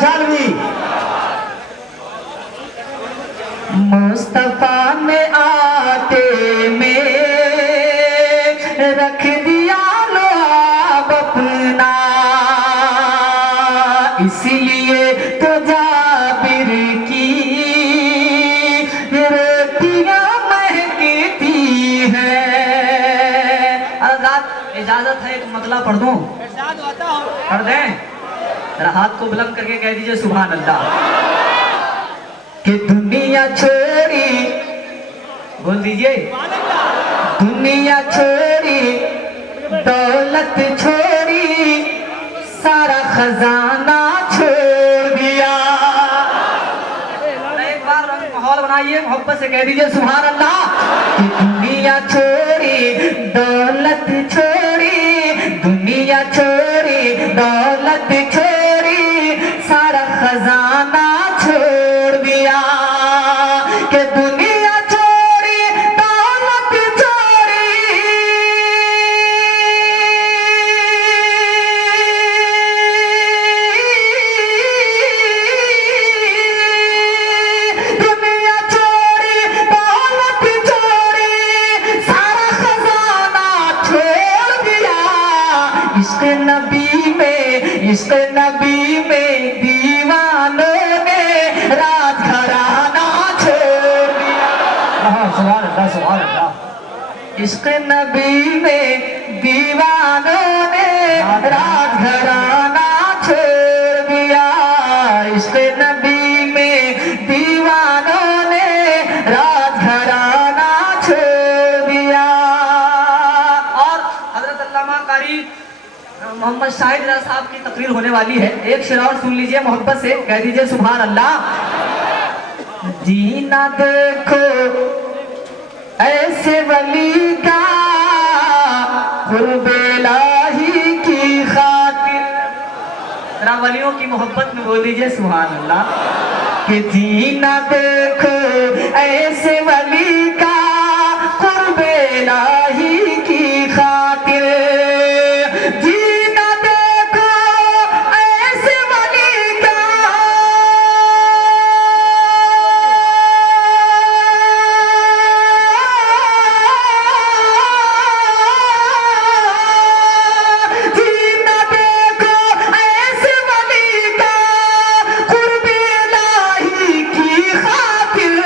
شالوی مصطفیٰ نے آتے میں رکھ دیا لعاب اپنا، اس لیے تو جابر کی روٹیاں مہکتی ہیں۔ حضرات اجازت ہے ایک مطلع پڑھ دوں؟ پڑھ دیں؟ ذرا ہاتھ کو بلند کر کے کہہ دیجئے سبحان اللہ۔ کہ دنیا چھوڑی، بول دیجئے دنیا چھوڑی، دولت چھوڑی، سارا خزانہ چھوڑ دیا۔ ایک بار ماحول بنائیے، محبت سے کہہ دیجئے سبحان اللہ۔ کہ دنیا چھوڑی، دولت چھوڑی، دنیا چھوڑی، دولت چھوڑی، سارا خزانہ چھوڑ دیا۔ کہ دنیا چھوڑی، دولت چھوڑی، دنیا چھوڑی، دولت چھوڑی، سارا خزانہ چھوڑ دیا۔ عشق نبی میں، عشق نبی میں دیوانوں نے راج گھرانہ چھوڑ دیا۔ سبحان اللہ سبحان اللہ۔ عشق نبی میں دیوانوں نے راج گھرانہ چھوڑ دیا۔ عشق نبی میں دیوانوں نے راج گھرانہ چھوڑ دیا۔ اور حضرت علامہ قاری محمد شاہد رضا صاحب کی تقریر ہونے والی ہے، ایک شعر اور سن لیجئے محبت سے، کہہ دیجئے سبحان اللہ۔ جینا دیکھو ایسے ولی کا قرب الہی کی خاطر، ذرا ولیوں کی محبت میں بول دیجئے سبحان اللہ۔ کہ جینا دیکھو ایسے ولی کا قرب الہی کی خاطر، جینا دیکھو ایسے ولی کا جینا دیکھو ایسے ولی کا قرب الہی کی خاطر،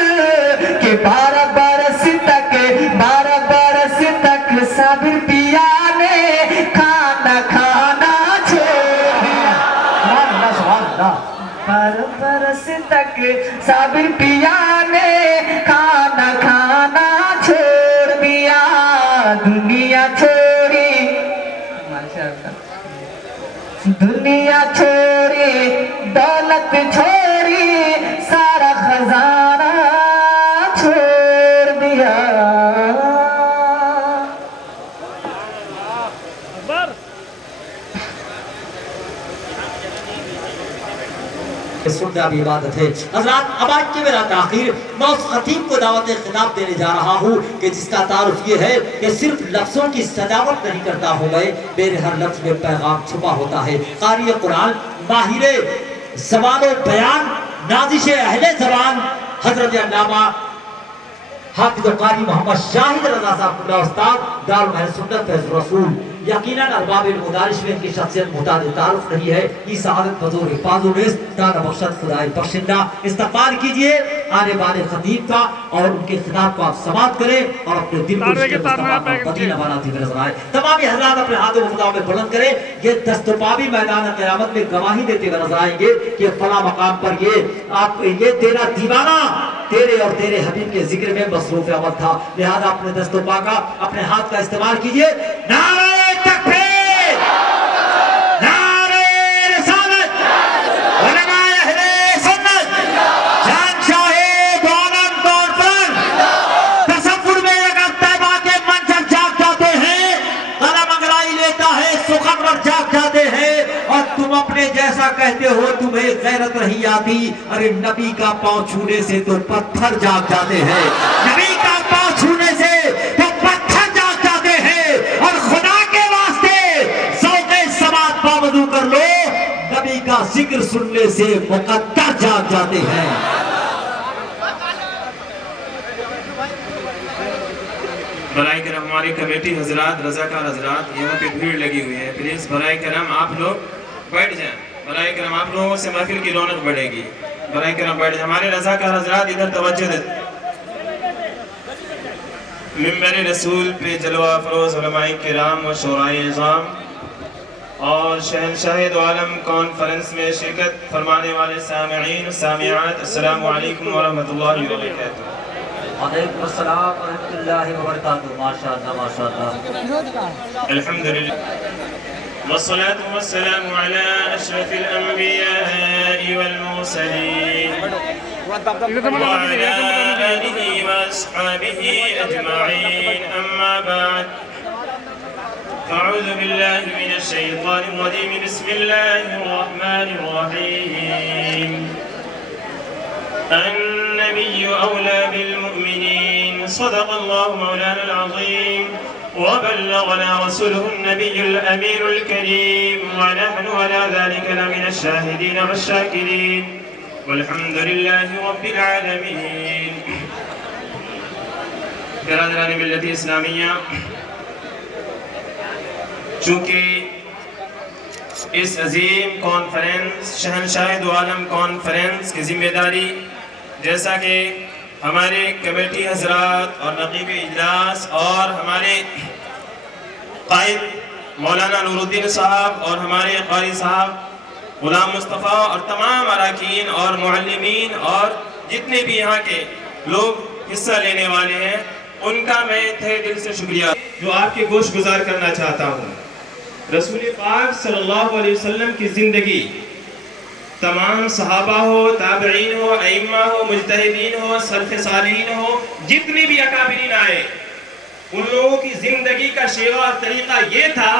کہ 12 برس تک، 12 برس تک صابر پیا نے کھانا کھانا چھوڑ دیا۔ سبحان اللہ سبحان اللہ۔ 12 برس تک صابر پیا نے کھانا کھانا چھوڑ دیا۔ دنیا چھوڑی، ماشاءاللہ، دنیا چھوڑی، دولت چھوڑی، سارا خزانہ چھوڑ دیا۔ سننا بھی عبادت ہے۔ حضرات اب آج کے میرا تاخیر میں اس خطیب کو دعوت خطاب دینے جا رہا ہوں کہ جس کا تعارف یہ ہے کہ صرف لفظوں کی سجاوٹ نہیں کرتا ہوں میں، میرے ہر لفظ میں پیغام چھپا ہوتا ہے۔ قاری قرآن، ماہر زبان و بیان، نازش اہل زبان، حضرت علامہ حافظ و قاری محمد شاہد رضا صاحب اللہ استاد دار اہل سنت فیض رسول۔ یقیناً ارباب المدارش میں ان کی شخصیت محتاج تعارف نہیں ہے۔ یہ سعادت بزور حفاظ و رزق دانا بخشت خدای بخشندہ۔ استقبال کیجئے آنے والے خطیب کا اور ان کے خطاب کو آپ سماعت کریں اور اپنے دل کو اس کے مصطفیٰ کا مدینہ بناتے ہوئے نظر آئے۔ تمامی حضرات اپنے ہاتھوں کو خدا میں بلند کریں۔ یہ دستپابی میدان قیامت میں گواہی دیتے ہوئے نظر آئیں گے کہ فلاں مقام پر یہ تیرا دیوانہ تیرے اور تیرے حبیب کے ذکر میں مصروف عمل تھا، لہذا اپنے دست و پا کا اپنے ہاتھ کا استعمال کیجئے۔ نعرہ تکبیر، نعرہ رسالت، علماء اہل سنت، شہنشاہ دو عالم طور پر تصور میں اگر طیبہ کے منظر جاگ جاتے ہیں، قلم انگرائی لیتا ہے، سخنور جاگ جاتے ہیں، اور تم اپنے جیسا کہتے ہو تمہیں غیرت نہیں آتی۔ ارے نبی کا پاؤں چھونے سے تو پتھر جاگ جاتے ہیں، نبی کا پاؤں چھونے سے تو پتھر جاگ جاتے ہیں۔ اور خدا کے واسطے ذوق سماعت پابندو کر لو، نبی کا ذکر سننے سے مقدر جاگ جاتے ہیں۔ برائے کرم ہماری کمیٹی حضرات، رضاکار حضرات، یہاں پہ بھیڑ لگی ہوئی ہے، پلیز برائے کرم آپ لوگ بیٹھ جائیں۔ برائے کرم آپ لوگوں سے محفل کی رونق بڑھے گی۔ برائے کرم بیٹھ جائیں۔ ہمارے رضاکار حضرات ادھر توجہ دیتے۔ ممبر رسول پہ جلوہ افروز علماء کرام و شورائے عظام اور شہنشاہ دو عالم کانفرنس میں شرکت فرمانے والے سامعین و سامعات، السلام علیکم ورحمۃ اللہ وبرکاتہ۔ وعلیکم السلام ورحمۃ اللہ وبرکاتہ۔ ماشاءاللہ ماشاءاللہ۔ الحمدللہ والصلاة والسلام على أشرف الأنبياء والمرسلين وعلى آله وأصحابه أجمعين، أما بعد فأعوذ بالله من الشيطان الرجيم، بسم الله الرحمن الرحيم۔ النبي أولى بالمؤمنين، صدق الله مولانا العظيم، وبلغنا رسوله النبي الأمين الكريم، ونحن على ذلك لمن الشاهدين والشاكرين، والحمد لله رب العالمين۔ برادران ملت اسلامیہ، چونکہ اس عظیم کانفرنس شہنشاہ دو عالم کانفرنس کی ذمہ داری، جیسا کہ ہمارے کمیٹی حضرات اور نقیب اجلاس اور ہمارے قائد مولانا نور الدین صاحب اور ہمارے قاری صاحب غلام مصطفیٰ اور تمام اراکین اور معلمین اور جتنے بھی یہاں کے لوگ حصہ لینے والے ہیں، ان کا میں تہہ دل سے شکریہ جو آپ کے گوش گزار کرنا چاہتا ہوں۔ رسول پاک صلی اللہ علیہ وسلم کی زندگی، تمام صحابہ ہو، تابعین ہو، ائمہ ہو، مجتہدین ہو، سلف صالحین ہو، جتنے بھی اکابرین آئے، ان لوگوں کی زندگی کا شیوا اور طریقہ یہ تھا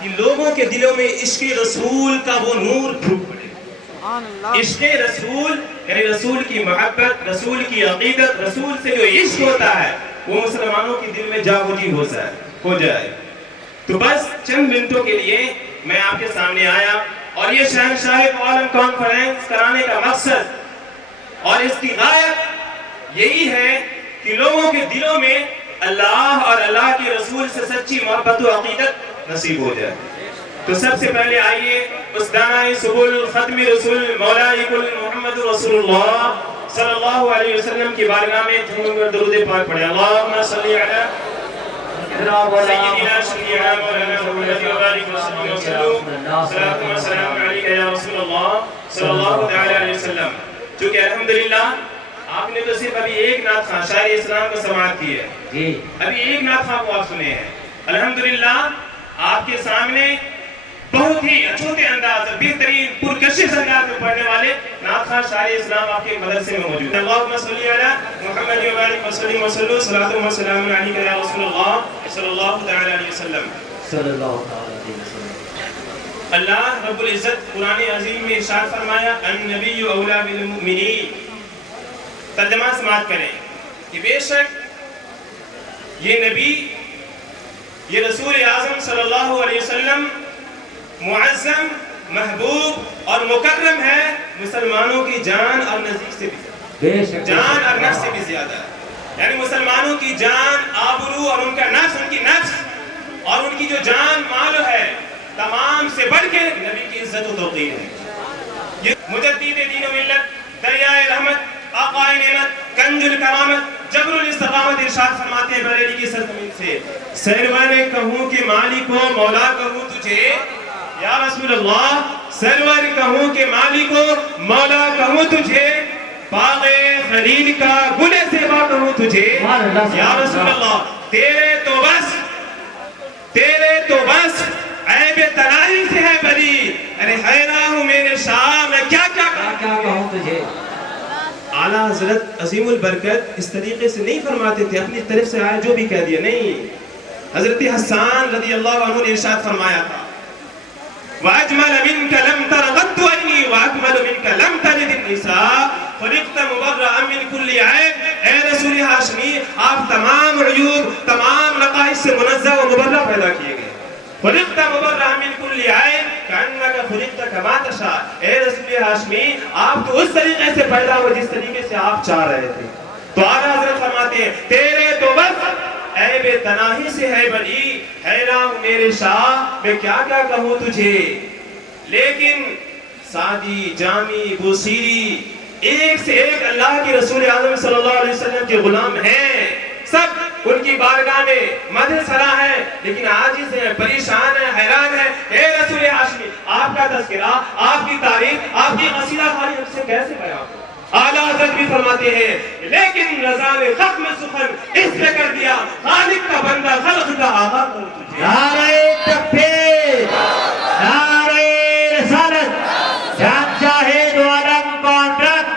کہ لوگوں کے دلوں میں عشق رسول کا وہ نور پھوٹ پڑے۔ عشق رسول یعنی رسول کی محبت، رسول کی عقیدت، رسول سے جو عشق ہوتا ہے وہ مسلمانوں کے دل میں جاگوجی ہو جائے۔ تو بس چند منٹوں کے لیے میں آپ کے سامنے آیا، اور یہ شہنشاہ دو عالم کانفرنس کرانے کا مقصد اور اس کی غایت یہی ہے کہ لوگوں کے دلوں میں اللہ اور اللہ کے رسول سے سچی محبت و عقیدت نصیب ہو جائے۔ تو سب سے پہلے آئیے اس دانائے سبل ختم رسول مولائی کل محمد رسول اللہ صلی اللہ علیہ وسلم کی بارگاہ میں جھوم کر درود پاک پڑھیں۔ اللہم صلی علی سیدنا شفیعنا مولانا محمد وبارک وسلم وسلم صلاۃ و سلام علیک یا رسول اللہ صلی اللہ تعالی علیہ وسلم۔ چونکہ الحمدللہ آپ نے تو صرف ابھی ایک نعت خواں شاعر اسلام کو سماعت کی ہے، ابھی ایک نعت خواں کو آپ سنے ہیں۔ الحمدللہ آپ کے سامنے بہت ہی اچھوتے انداز اور بہترین پرکشش انداز میں پڑھنے والے نعت خواں شاعر اسلام آپ کے مدرسے میں موجود ہیں۔ اللہم صلی علی محمد وبارک وسلم وسلم صلاۃ و سلام علیک یا رسول اللہ صلی اللہ تعالی علیہ وسلم۔ صلی اللہ تعالی علیہ وسلم۔ اللہ رب العزت قرآن عظیم میں ارشاد فرمایا النبی اولا بالمؤمنین۔ ترجمہ سماعت کریں کہ بے شک یہ نبی، یہ رسول اعظم صلی اللہ علیہ وسلم معظم، محبوب اور مکرم ہے مسلمانوں کی جان اور نزدیک سے بھی زیادہ، جان اور نفس سے بھی زیادہ۔ یعنی مسلمانوں کی جان، آبرو اور ان کا نفس، ان کی نفس اور ان کی جو جان مال ہے، تمام سے بڑھ کے نبی کی عزت و توقیر ہے۔ یہ مجدد دین و ملت، دریائے رحمت، آقا نعمت، کنز الکرامت، جبر الاستقامت ارشاد فرماتے ہیں بریلی کی سرزمین سے، سرور کہوں کہ مالک و مولا کہوں تجھے، یا رسول اللہ سرور کہوں کہ مالک و مولا کہوں تجھے، باغ خلیل کا گل زیبا کہوں تجھے، یا رسول اللہ تیرے تو بس عیب تناہی سے ہے بری، ارے حیران ہوں میرے شاہ میں کیا کہوں تجھے۔ اعلیٰ حضرت عظیم البرکت اس طریقے سے نہیں فرماتے تھے اپنی طرف سے آیا جو بھی کہہ دیا، نہیں، حضرت حسان رضی اللہ عنہ نے ارشاد فرمایا تھا وَأَجْمَلَ مِنْكَ لَمْ تَرَ غَدْتُ عَيْنِي وَأَكْمَلُ مِنْكَ لَمْ تَلِدِ النِّسَاء خُلِقْتَ مُبَرَّأً مِنْ كُلِّ عَیب۔ اے رسول ہاشمی، آپ تمام عیوب، تمام نقائص سے منزہ و مبرہ پیدا کیے گئے۔ خلقت مبرأ من كل عیب کأنک خلقت کما تشاء. اے رسول ہاشمی آپ تو اس طریقے سے پیدا ہوئے جس طریقے سے آپ چاہ رہے تھے. تو اعلیٰ حضرت فرماتے ہیں تیرے تو بس عیب تناہی سے ہے بنی، حیران میرے شاہ میں کیا کیا کہوں تجھے. لیکن سادی جامی بوسیری ایک سے ایک اللہ کے رسول اعظم صلی اللہ علیہ وسلم کے غلام ہیں. سب ان کی بارگاہ میں مدح سنا ہے، لیکن عاجز ہیں، پریشان ہیں، حیران ہیں. اے رسول ہاشمی آپ کا تذکرہ، آپ کی تعریف، آپ کی قصیدہ خانی ہم سے کیسے بیان ہو. اعلیٰ حضرت بھی فرماتے ہیں لیکن رضا نے ختم سخن اس سے کر دیا، خالق کا بندہ خلق کا آقا کروں تجھے. نعرہ تکبیر، نعرہ رسالت، جان چاہے دو عالم کانٹریکٹ.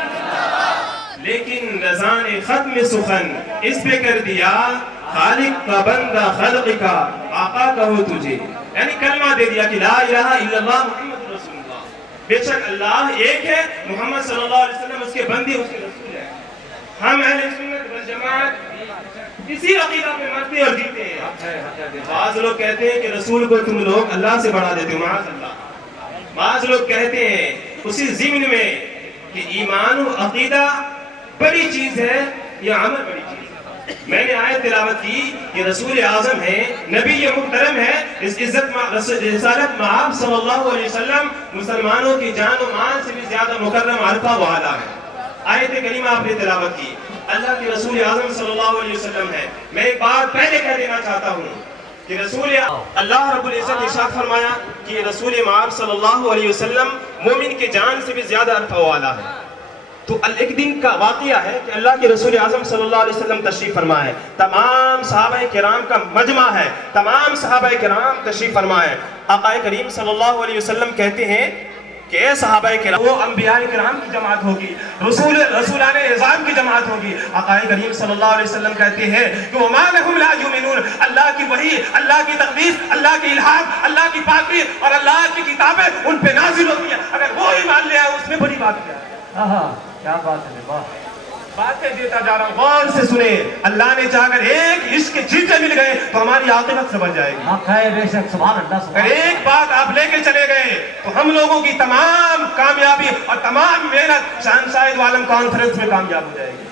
لیکن رضا نے ختم سخن اس پہ کر دیا، خالق کا بندہ خلق کا آقا کہو تجھے. یعنی کلمہ دے دیا کہ لا الہ الا اللہ محمد رسول اللہ، بے شک اللہ ایک ہے، محمد صلی اللہ علیہ وسلم اس کے بندے، اس کے رسول ہیں. ہم اہل سنت والجماعت اسی عقیدہ پہ مرتے اور جیتے ہیں. بعض لوگ کہتے ہیں کہ رسول کو تم لوگ اللہ سے بڑھا دیتے ہو، معاذ اللہ. بعض لوگ کہتے ہیں اسی ضمن میں کہ ایمان و عقیدہ بڑی چیز ہے یا عمل بڑی چیز ہے. میں نے آیت تلاوت کی کہ رسول اعظم ہے، نبی محترم ہے، اس عزت رسالت مآب صلی اللہ علیہ وسلم مسلمانوں کی جان و مال سے بھی زیادہ مکرم عرفہ والا ہے. آیت کریمہ آپ نے تلاوت کی، اللہ کے رسول اعظم صلی اللہ علیہ وسلم ہے. میں ایک بات پہلے کہہ دینا چاہتا ہوں کہ رسول اللہ رب العزت ارشاد فرمایا کہ رسول مآب صلی اللہ علیہ وسلم مومن کے جان سے بھی زیادہ عرفہ والا ہے. تو ایک دن کا واقعہ ہے کہ اللہ کے رسول اعظم صلی اللہ علیہ وسلم تشریف فرما ہے. تمام صحابہ کرام کا مجمع ہے، تمام صحابہ کرام تشریف فرما ہے. آقا کریم صلی اللہ علیہ وسلم کہتے ہیں کہ اے صحابہ کرام، وہ انبیاء کرام کی جماعت ہوگی، رسولان اعظام کی جماعت ہوگی. آقا کریم صلی اللہ علیہ وسلم کہتے ہیں کہ وما لهم لا یؤمنون، اللہ کی وحی، اللہ کی تقدیس، اللہ کی الہام، اللہ کی پاکی اور اللہ کی کتابیں ان پہ نازل ہوتی ہیں. اگر وہ ایمان لے آئے اس میں بڑی بات کیا ہے. کیا بات ہے، واہ. باتیں دیتا جا رہا ہوں، غور سے سنیں. اللہ نے چاہ کر ایک عشق کے جیتے مل گئے تو ہماری عاقبت سمجھ جائے گی. حق ہے بے شک، سبحان اللہ، سبحان اگر ایک بات آپ لے کے چلے گئے تو ہم لوگوں کی تمام کامیابی اور تمام محنت شہنشاہ دو عالم کانفرنس میں کامیاب ہو جائے گی.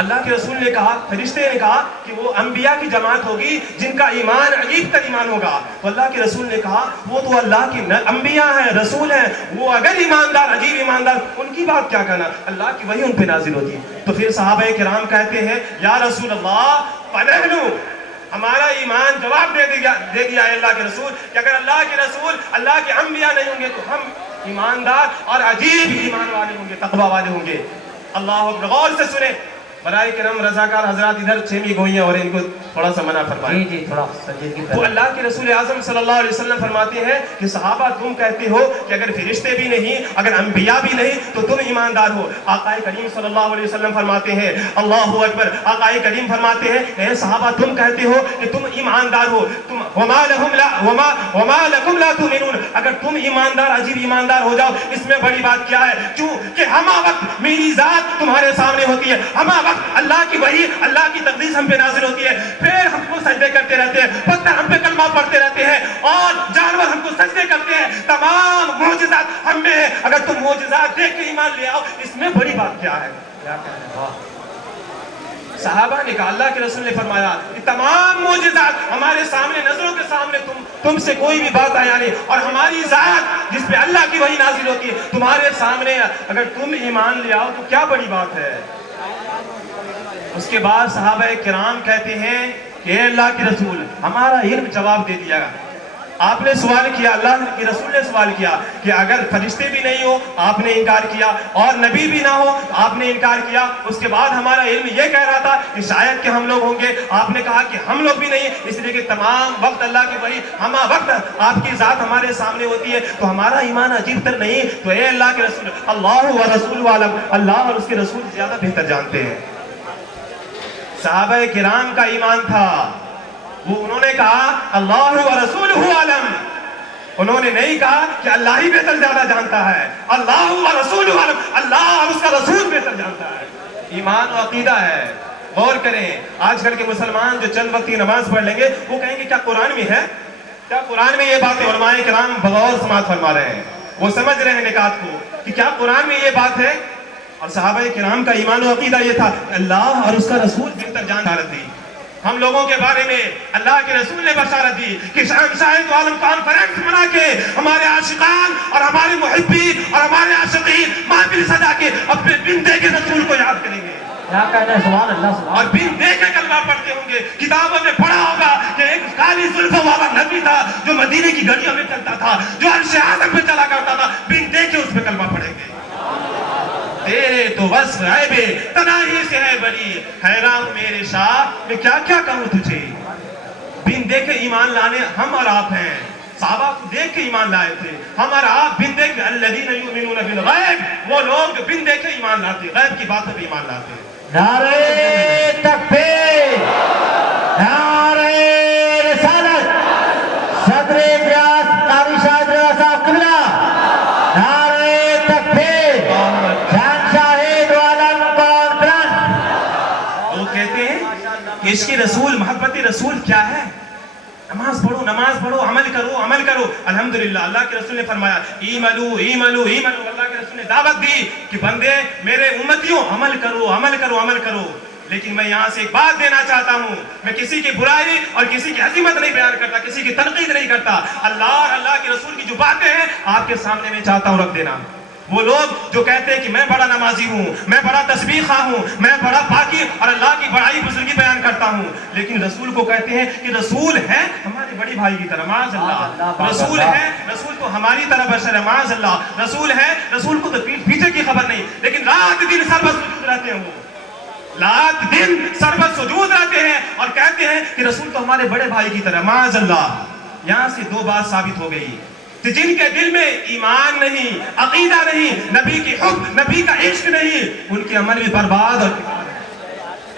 اللہ کے رسول نے کہا، فرشتے نے کہا کہ وہ انبیاء کی جماعت ہوگی جن کا ایمان عجیب تر ایمان ہوگا. تو اللہ کے رسول نے کہا وہ تو اللہ کی انبیاء ہیں، رسول ہیں، وہ اگر ایماندار، عجیب ایماندار، ان کی بات کیا کہنا، اللہ کی وحی ان پہ نازل ہوتی ہے. تو پھر صحابہ کرام کہتے ہیں یا رسول اللہ فنحن، ہمارا ایمان جواب دے دیا ہے اللہ کے رسول کہ اگر اللہ کے رسول اللہ کے انبیاء نہیں ہوں گے تو ہم ایماندار اور عجیب ایمان والے ہوں گے، تقوی والے ہوں گے. اللہ اکبر. غور سے سنیں برائے کرم رضاکار حضرات ادھر چھمی گوئیاں اور ان کو تھوڑا سا منع فرمائیں. جی تھوڑا سنجیدگی. تو اللہ کے رسول اعظم صلی اللہ علیہ وسلم فرماتے ہیں کہ صحابہ تم کہتے ہو کہ اگر فرشتے بھی نہیں، اگر انبیاء بھی نہیں تو تم ایماندار ہو. آقا کریم صلی اللہ علیہ وسلم فرماتے ہیں اللہ اکبر. آقا کریم فرماتے ہیں اے صحابہ تم کہتے ہو کہ تم ایماندار ہو، تم وما لکم لا تؤمنون، اگر تم ایماندار، عجیب ایماندار ہو جاؤ اس میں بڑی بات کیا ہے. کہ ہما وقت میری ذات تمہارے سامنے ہوتی ہے، ہما وقت اللہ کی وحی، اللہ کی تقدیس ہم پہ نازل ہوتی ہے، پھر ہم کو سجدے کرتے رہتے ہیں، پتھر ہم پہ کلمہ پڑھتے رہتے ہیں اور جانور ہم کو سجدے کرتے ہیں. تمام معجزات ہم میں ہیں، اگر تم معجزات دیکھ کے ایمان لے آؤ اس میں بڑی بات کیا ہے. صحابہ نے کہا اللہ کے رسول نے فرمایا کہ تمام معجزات ہمارے سامنے، نظروں کے سامنے، تم سے کوئی بھی بات آیا نہیں، اور ہماری ذات جس پہ اللہ کی وحی نازل ہوتی ہے تمہارے سامنے، اگر تم ایمان لے آؤ تو کیا بڑی بات ہے. اس کے بعد صحابہ کرام کہتے ہیں کہ اے اللہ کے رسول ہمارا علم جواب دے دیا. آپ نے سوال کیا، اللہ کے رسول نے سوال کیا کہ اگر فرشتے بھی نہیں ہو آپ نے انکار کیا اور نبی بھی نہ ہو آپ نے انکار کیا. اس کے بعد ہمارا علم یہ کہہ رہا تھا کہ شاید کہ ہم لوگ ہوں گے، آپ نے کہا کہ ہم لوگ بھی نہیں، اس لیے کہ تمام وقت اللہ کی وحی، ہما وقت آپ کی ذات ہمارے سامنے ہوتی ہے تو ہمارا ایمان عجیب تر نہیں. تو اے اللہ کے رسول اللہ و رسول عالم، اللہ اور اس کے رسول زیادہ بہتر جانتے ہیں. صحابہ کرام کا ایمان تھا، وہ انہوں نے کہا اللہ و رسولہ عالم، انہوں نے نہیں کہا کہ اللہ ہی بہتر زیادہ جانتا ہے، اللہ و رسولہ عالم، اللہ اور اس کا رسول بہتر جانتا ہے. ایمان و عقیدہ ہے. غور کریں، آج کل کے مسلمان جو چند وقت کی نماز پڑھ لیں گے وہ کہیں گے کیا قرآن میں ہے، کیا قرآن میں یہ بات علماء کرام بغور سماعت فرما رہے ہیں؟ وہ سمجھ رہے ہیں نکات کو کہ کیا قرآن میں یہ بات ہے؟ اور صحابہ کرام کا ایمان و عقیدہ یہ تھا اللہ اور اس کا رسول بہتر جانکاری دی. ہم لوگوں کے بارے میں اللہ کے رسول نے بشارت دی کہ شاہد عالم کانفرنس بنا کے ہمارے عاشقان اور ہمارے محبین اور ہمارے عاشقین محفل سجا کے اپنے بندے کے رسول کو یاد کریں گے. سبحان اللہ. اور بن دے کے کلمہ پڑھتے ہوں گے. کتابوں میں پڑھا ہوگا کہ ایک کالی زلفوں والا نبی تھا جو مدینے کی گلیوں میں چلتا تھا, جو عرش اعظم پہ چلا کرتا تھا. بن دے کے اس پہ کلمہ پڑھیں گے. تیرے تو وصف عیبے تناہی سے ہے بری, حیران میرے شاہ میں کیا کیا کہوں تجھے. بن دے کے ایمان لانے ہم اور آپ ہیں. صحابہ کو دیکھ کے ایمان لائے تھے. ہم اور آپ بن دے کے الذین یؤمنون بالغیب, وہ لوگ بن دے کے ایمان لاتے, غیب کی باتوں پہ ایمان لاتے. نعرہ تکبیر, نعرہ رسالت, صدر اجلاس قاری شاہد رضا صاحب قبلہ, نعرہ تکبیر, شہنشاہ دو عالم کانفرنس. وہ کہتے ہیں کہ عشق رسول, محبت رسول کیا ہے؟ نماز پڑھو, نماز پڑھو, عمل کرو, عمل کرو. الحمدللہ اللہ کے رسول نے فرمایا ایملو ایملو ایملو. اللہ کے رسول نے دعوت دی کہ بندے میرے امتیوں عمل کرو, عمل کرو, عمل کرو. لیکن میں یہاں سے ایک بات دینا چاہتا ہوں, میں کسی کی برائی اور کسی کی عظمت نہیں بیان کرتا, کسی کی تنقید نہیں کرتا. اللہ اور اللہ کے رسول کی جو باتیں ہیں آپ کے سامنے میں چاہتا ہوں رکھ دینا. وہ لوگ جو کہتے ہیں کہ میں بڑا نمازی ہوں, میں بڑا تسبیح خواہ ہوں, میں بڑا پاکی اور اللہ کی بڑائی بزرگی بیان کرتا ہوں, لیکن رسول کو کہتے ہیں کہ رسول ہے ہمارے بڑی بھائی کی طرح. معاذ اللہ. رسول ہے, رسول تو ہماری طرح بشر ہے. معاذ اللہ. رسول ہے, رسول کو تو پیچھے کی خبر نہیں, لیکن رات دن سربت سجود رہتے ہیں. وہ رات دن سربت سجود رہتے ہیں اور کہتے ہیں کہ رسول تو ہمارے بڑے بھائی کی طرح. معاذ اللہ. یہاں سے دو بات ثابت ہو گئی کہ جن کے دل میں ایمان نہیں, عقیدہ نہیں, نبی کی حب, نبی کا عشق نہیں, ان کے عمل بھی برباد اور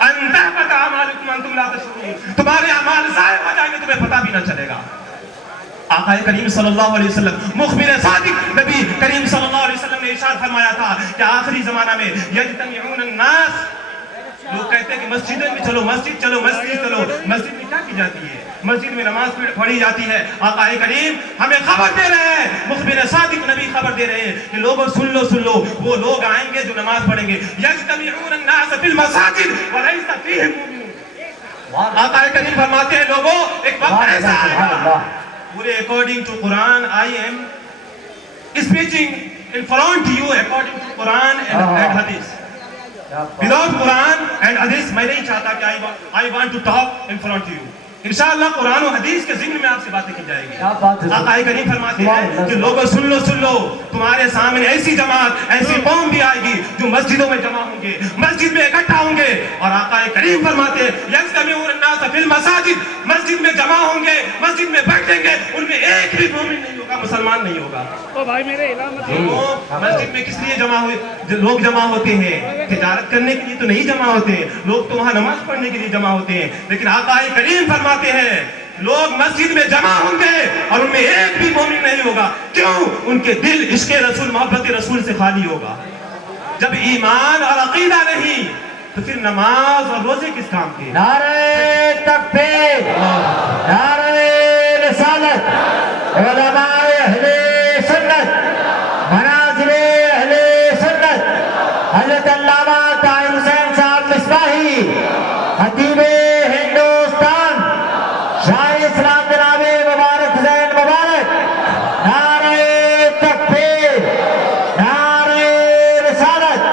انتہبت اعمالکم انتم لا تشعرون. تمہارے اعمال ضائع ہو جائیں گے, تمہیں پتہ بھی نہ چلے گا. آقا کریم صلی اللہ علیہ وسلم مخبر صادق نبی کریم صلی اللہ علیہ وسلم نے ارشاد فرمایا تھا کہ آخری زمانہ میں یجتمعون الناس. لوگ کہتے ہیں کہ مسجد میں چلو, مسجد چلو, مسجد چلو. مسجد میں کیا کی جاتی ہے؟ مسجد میں نماز پڑھی جاتی ہے. آقا کریم ہمیں خبر دے رہے ہیں, مخبر صادق نبی خبر دے رہے ہیں کہ لوگوں سن لو, سن لو, وہ لوگ آئیں گے جو نماز پڑھیں گے. یجتمعون الناس فی المساجد ولیس فیہم مومنون. آقا کریم فرماتے ہیں لوگوں ایک وقت ایسا آئے گا پورے according to Quran I am speaking in front of you according to Quran and Hadith. Without Quran and Hadith میں نہیں چاہتا کہ I want to talk in front of you. انشاءاللہ قرآن و حدیث کے ضمن میں آپ سے باتیں کی جائے گی. آقا کریم فرماتے ہیں کہ لوگوں سن لو, سن لو, تمہارے سامنے ایسی جماعت, ایسی قوم بھی آئے گی جو مسجدوں میں جمع ہوں گے, مسجد میں اکٹھا ہوں گے. اور آقا کریم فرماتے ہیں یجتمعون الناس فی المساجد, مسجد میں جمع ہوں گے, مسجد میں بیٹھیں گے, ان میں ایک بھی مومن نہیں ہوگا, مسلمان نہیں ہوگا. تو بھائی میرے مسجد میں کس لیے جمع ہوئے؟ لوگ جمع ہوتے ہیں تجارت کرنے کے لیے تو نہیں جمع ہوتے ہیں, لوگ تو وہاں نماز پڑھنے کے لیے جمع ہوتے ہیں. لیکن آقا کریم فرماتے ہیں لوگ مسجد میں جمع ہوں گے اور ان میں ایک بھی مومن نہیں ہوگا. کیوں؟ ان کے دل عشق رسول, محبت رسول سے خالی ہوگا. جب ایمان اور عقیدہ نہیں تو پھر نماز اور روزے کس کام کے؟ نعرہ تکبیر, نعرہ رسالت, علماء اہل سنت, منازل اہل سنت, حضرت علامہ طاہر حسین صاحب مصباحی, خطیب ہندوستان, شاہ اسلام جناب مبارک حسین مبارک. نعرہ تکبیر, نعرہ رسالت.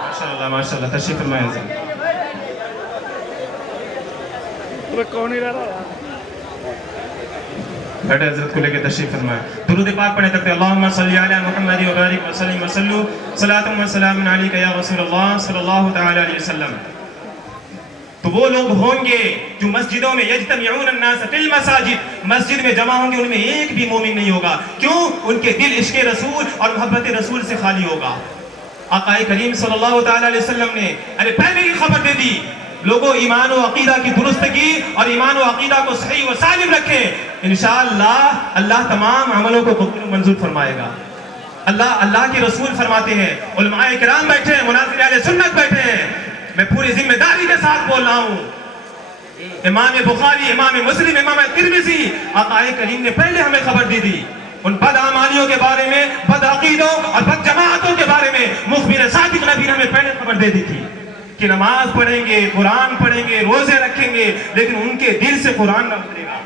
ماشاءاللہ, ماشاءاللہ. تشریف فرمائیں حضرت. بیٹھے حضرت کو لے کے تشریف فرمائیں. درود پاک پڑھیں تکتے اللہم صلی علی محمد و بارک وسلم وسلم صلاۃ و سلام علیک یا رسول اللہ صلی اللہ تعالی علیہ وسلم. تو وہ لوگ ہوں گے جو مسجدوں میں یجتمعون الناس فی المساجد, مسجد میں جمع ہوں گے, ان میں ایک بھی مومن نہیں ہوگا. کیوں؟ ان کے دل عشق رسول اور محبت رسول سے خالی ہوگا. آقا کریم صلی اللہ تعالی علیہ وسلم نے پہلے ہی خبر دے دی لوگوں ایمان و عقیدہ کی درستگی اور ایمان و عقیدہ کو صحیح و سالم رکھیں, انشاءاللہ اللہ تمام عملوں کو قبول و منظور فرمائے گا. اللہ کے رسول فرماتے ہیں, علماء کرام بیٹھے ہیں, مناظر اہل سنت بیٹھے ہیں, میں پوری ذمہ داری کے ساتھ بول رہا ہوں امام بخاری، امام مسلم، امام ترمذی، آقا کریم نے پہلے ہمیں خبر دی تھی ان بد اعمالیوں کے بارے میں، بد عقیدوں اور بد جماعتوں کے بارے میں مخبر صادق نبی نے ہمیں پہلے خبر دے دی تھی کہ نماز پڑھیں گے، قرآن پڑھیں گے، روزے رکھیں گے، لیکن ان کے دل سے قرآن نہ اترے گا۔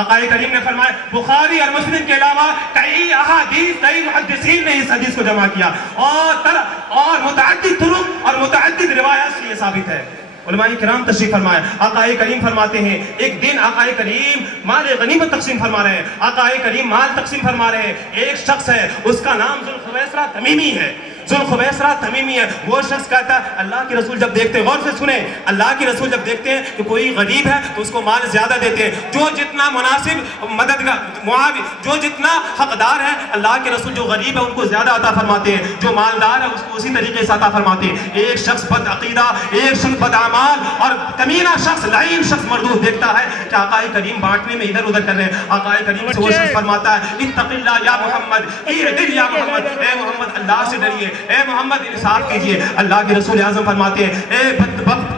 آقا کریم نے فرمایا، بخاری اور مسلم کے علاوہ کئی احادیث، کئی محدثین نے اس حدیث کو جمع کیا اور متعدد طرق اور متعدد روایات سے یہ ثابت ہے۔ علماء کرام تشریف فرمائے، آقا کریم فرماتے ہیں ایک دن آقا کریم مال غنیمت تقسیم فرما رہے ہیں، آقا کریم مال تقسیم فرما رہے ہیں، ایک شخص ہے اس کا نام ذوالخویسرہ تمیمی ہے، ذوالخویسرہ تمیمی ہے۔ وہ شخص کہتا ہے اللہ کے رسول جب دیکھتے ہیں، غور سے سنیں، اللہ کے رسول جب دیکھتے ہیں کہ کوئی غریب ہے تو اس کو مال زیادہ دیتے ہیں، جو جتنا مناسب مددگار جو جتنا حقدار ہے، اللہ کے رسول جو غریب ہے ان کو زیادہ عطا فرماتے ہیں، جو مالدار ہے اس کو اسی طریقے سے عطا فرماتے ہیں۔ ایک شخص بد عقیدہ، ایک شخص بد اعمال اور کمینہ شخص، لعین شخص مردود دیکھتا ہے کہ آقا کریم بانٹنے میں ادھر ادھر کر رہے ہیں، آقا کریم سے وہ شخص فرماتا ہے اتق اللہ یا محمد، اعدل یا محمد، اے محمد اللہ سے ڈریے، اے محمد انصاف کیجئے۔ اللہ کے رسول اعظم فرماتے ہیں اے بدبخت،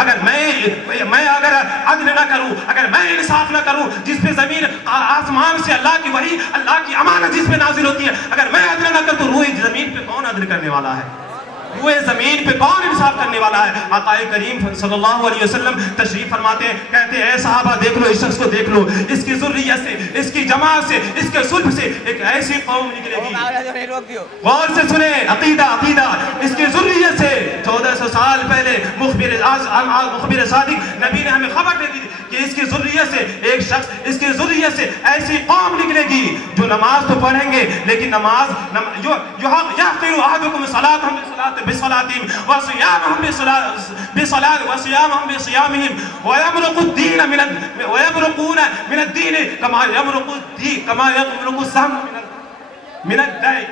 اگر میں اگر عدل نہ کروں، اگر میں انصاف نہ کروں، جس پہ زمین آسمان سے اللہ کی وحی، اللہ کی امانت جس پہ نازل ہوتی ہے، اگر میں عدل نہ کروں تو روئے زمین پہ کون عدل کرنے والا ہے؟ روئے زمین پہ کون انصاف کرنے والا ہے؟ آقا کریم صلی اللہ علیہ وسلم تشریف فرماتے ہیں، کہتے ہیں اے صحابہ دیکھ لو اس شخص کو، دیکھ لو اس کی ذریت سے، اس کی جماعت سے، اس کے صلب سے ایک ایسی قوم نکلے گی۔ غور سے سنیں، عقیدہ اس کی ذریت سے 1400 سال پہلے مخبر صادق نبی نے ہمیں خبر دے دی کہ اس کی ذریت سے ایک شخص، اس کی ذریت سے ایسی قوم نکلے گی جو نماز تو پڑھیں گے لیکن نماز یحقر احدکم صلاتهم بصلاتهم وصيامهم بصيامهم ويمرقون من الدين كما يمرق السهم من الدين۔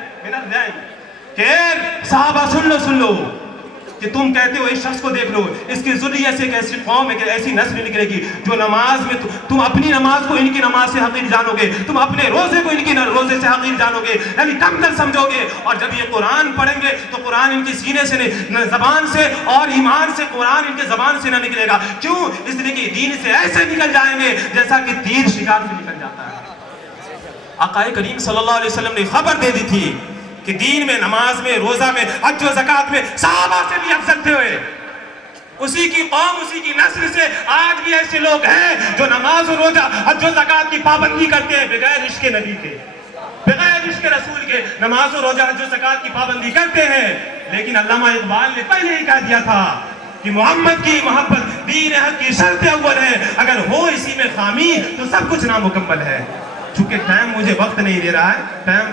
کہ صحابہ سن لو کہ تم کہتے ہو اس شخص کو دیکھ لو، اس کی ذریت سے ایک ایسی قوم، ایک ایسی نسل نکلے گی جو نماز میں تم اپنی نماز کو ان کی نماز سے حقیر جانو گے، تم اپنے روزے کو ان کی روزے سے حقیر جانو گے، یعنی کم تر سمجھو گے، اور جب یہ قرآن پڑھیں گے تو قرآن ان کی سینے سے زبان سے اور ایمان سے قرآن ان کے زبان سے نہ نکلے گا۔ کیوں؟ اس لیے کہ دین سے ایسے نکل جائیں گے جیسا کہ تیر شکار سے نکل جاتا ہے۔ آقا کریم صلی اللہ علیہ وسلم نے خبر دے دی تھی کہ دین میں، نماز میں، روزہ میں، حج و زکوٰۃ میں صحابہ سے بھی افضل تھے ہوئے، اسی کی قوم، اسی کی نسل سے آج بھی ایسے لوگ ہیں جو نماز و روزہ، حج و زکوٰۃ کی پابندی کرتے ہیں بغیر عشق نبی کے، بغیر عشق رسول کے نماز و روزہ، حج و زکوٰۃ کی پابندی کرتے ہیں۔ لیکن علامہ اقبال نے پہلے ہی کہہ دیا تھا کہ محمد کی محبت دین حق کی شرط اول ہے، اگر ہو اسی میں خامی تو سب کچھ نامکمل ہے۔ چونکہ ٹائم مجھے وقت نہیں دے رہا ہے، ٹائم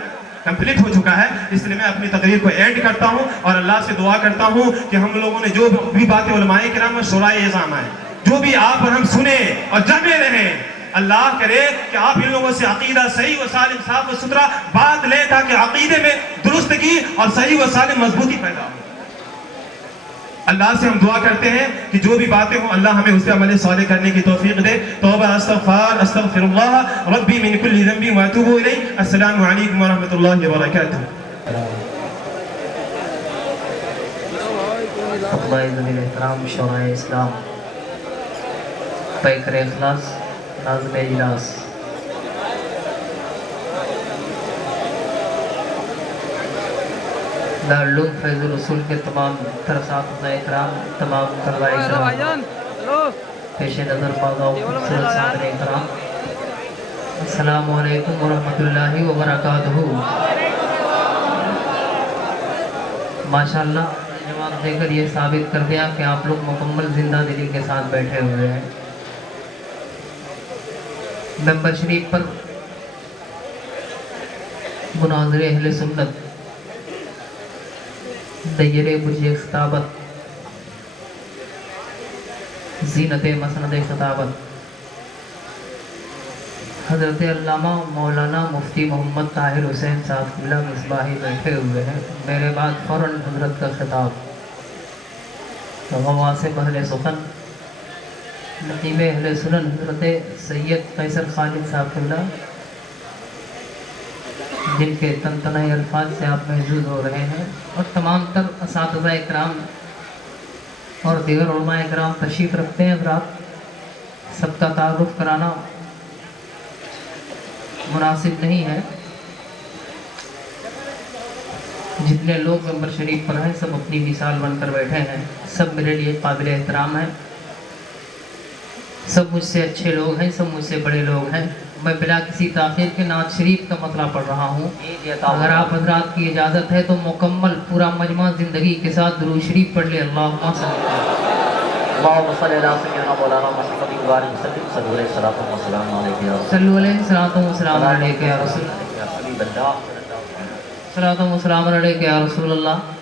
کمپلیٹ ہو چکا ہے، اس لیے میں اپنی تقریر کو اینڈ کرتا ہوں اور اللہ سے دعا کرتا ہوں کہ ہم لوگوں نے جو بھی باتیں علماء کرام اور شورائے اعظام ہیں، جو بھی آپ اور ہم سنیں اور جمے رہیں، اللہ کرے کہ آپ ان لوگوں سے عقیدہ صحیح و سالم، صاف و ستھرا بات لیں تاکہ عقیدے میں درستگی اور صحیح و سالم مضبوطی پیدا ہو۔ اللہ سے ہم دعا کرتے ہیں کہ جو بھی باتیں ہوں اللہ ہمیں اسے عمل صالح کرنے کی توفیق دے۔ توبہ استغفر اللہ ربی من کل ذنب واتوب الیہ۔ السلام علیکم ورحمۃ اللہ وبرکاتہ۔ خطبہ ذوی احترام شورائے اسلام، پیکر اخلاص، ناظم اجلاس، دارالعلوم فیض الرسول کے تمام اساتذہ اکرام، تمام طلباء اکرام، پیش نظر بازاؤ خوبصورت سامعین اکرام، السلام علیکم ورحمۃ اللہ وبرکاتہ۔ ماشاءاللہ جواب دے کر یہ ثابت کر دیا کہ آپ لوگ مکمل زندہ دلی کے ساتھ بیٹھے ہوئے ہیں۔ ممبر شریف پر مناظر اہل سنت، دیرے برج خطابت، زینت مسند خطابت، حضرت علامہ مولانا مفتی محمد طاہر حسین صاحب قبلہ مصباحی بیٹھے ہوئے ہیں۔ میرے بعد فوراً حضرت کا خطاب غواصب اہل سخن، نقیب اہل سنن حضرت سید قیصر خالد صاحب قبلہ، جن کے تنتنہ الفاظ سے آپ محظوظ ہو رہے ہیں، اور تمام تر اساتذہ اکرام اور دیگر علماء اکرام تشریف رکھتے ہیں حضرات۔ سب کا تعارف کرانا مناسب نہیں ہے. جتنے لوگ ممبر شریف پر ہیں سب اپنی مثال بن کر بیٹھے ہیں. سب میرے لیے قابل احترام ہیں. سب مجھ سے اچھے لوگ ہیں, سب مجھ سے بڑے لوگ ہیں. میں بلا کسی تاخیر کے نعت شریف کا مطلب پڑھ رہا ہوں. اگر آپ حضرات کی اجازت ہے تو مکمل پورا مجمع زندگی کے ساتھ درود شریف پڑھ لے. اللہم صلی اللہ صلو علیہ السلام علیکہ یا رسول اللہ.